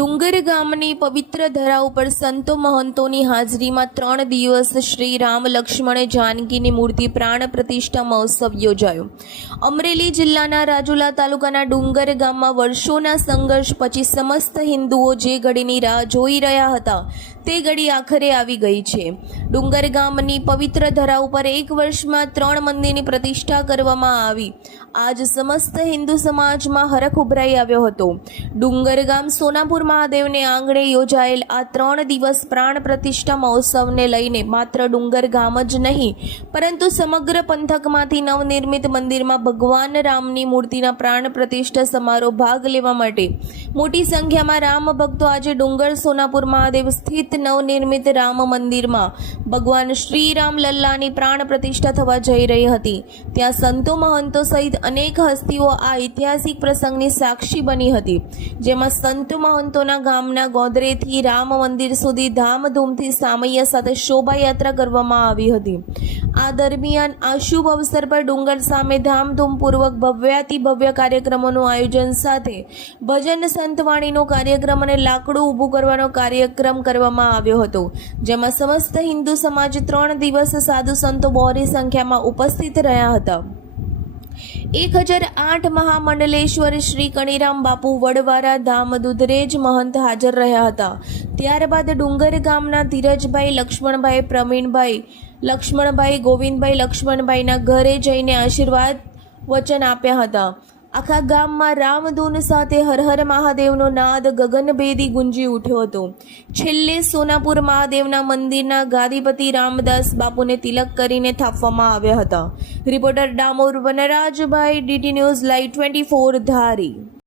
ડુંગર ગામની પવિત્ર ધરા ઉપર સંતો મહંતોની હાજરીમાં 3 દિવસ શ્રી રામ લક્ષ્મણ જાનકીની મૂર્તિ પ્રાણ પ્રતિષ્ઠા મહોત્સવ યોજાયો। અમરેલી જિલ્લાના રાજુલા તાલુકાના ડુંગર ગામમાં વર્ષોના સંઘર્ષ પછી સમસ્ત હિન્દુઓ જે ઘડીની રાહ જોઈ રહ્યા હતા તે ઘડી આખરે આવી ગઈ છે। ડુંગર ગામની પવિત્ર ધરા ઉપર 1 વર્ષમાં 3 મંદિરની પ્રતિષ્ઠા કરવામાં આવી। આજ સમસ્ત હિન્દુ સમાજમાં હરખ ઉભરાઈ આવ્યો હતો। ડુંગર ગામ સોનાપુર મહાદેવને આંગણે યોજાયેલ આ 3 દિવસ પ્રાણ પ્રતિષ્ઠા મહોત્સવને લઈને માત્ર ડુંગર ગામ જ નહીં પરંતુ સમગ્ર પંથકમાંથી નવનિર્મિત મંદિરમાં ભગવાન રામની મૂર્તિના પ્રાણ પ્રતિષ્ઠા સમારોહ ભાગ લેવા માટે મોટી સંખ્યામાં રામ ભક્તો આજે ડુંગર સોનાપુર મહાદેવ સ્થિત નવનિર્મિત રામ મંદિરમાં ભગવાન શ્રી રામ લલ્લાની પ્રાણ પ્રતિષ્ઠા થવા જઈ રહી હતી। ત્યાં સંતો મહંતો સહિત અનેક હસ્તીઓ આ ઐતિહાસિક પ્રસંગની સાક્ષી બની હતી, જેમાં સંતો મહંતોના ગામના ગોદરેથી રામ મંદિર સુધી ધામધૂમથી સામૈયા સાથે શોભાયાત્રા કરવામાં આવી હતી। આ દરમિયાન આ શુભ અવસર પર ડુંગર સામે ધામધૂમપૂર્વક ભવ્યાતિ ભવ્ય કાર્યક્રમોનું આયોજન સાથે ભજન સંતવાણીનો કાર્યક્રમ અને લાકડું ઊભું કરવાનો કાર્યક્રમ કરવામાં આવ્યો હતો, જેમાં સમસ્ત હિન્દુ સમાજ 3 દિવસ સાધુ સંતો બહોળી સંખ્યામાં ઉપસ્થિત રહ્યા હતા। 1008 મહામંડલેશ્વર શ્રી કણીરામ બાપુ વડવારા ધામ દુધરેજ મહંત હાજર રહ્યા હતા। ત્યારબાદ ડુંગર ગામના ધીરજભાઈ, લક્ષ્મણભાઈ, પ્રવીણભાઈ, લક્ષ્મણભાઈ, ગોવિંદભાઈ, લક્ષ્મણભાઈના ઘરે જઈને આશીર્વાદ વચન આપ્યા હતા। આખા ગામમાં રામધૂન સાથે હર હર મહાદેવનો નાદ ગગનભેદી ગુંજી ઉઠ્યો હતો। છેલ્લે સોનાપુર મહાદેવના મંદિરના ગાદીપતિ રામદાસ બાપુને તિલક કરીને થાપવામાં આવ્યા હતા। Reporter Damor વનરાજભાઈ, DT news live 24 ધારી।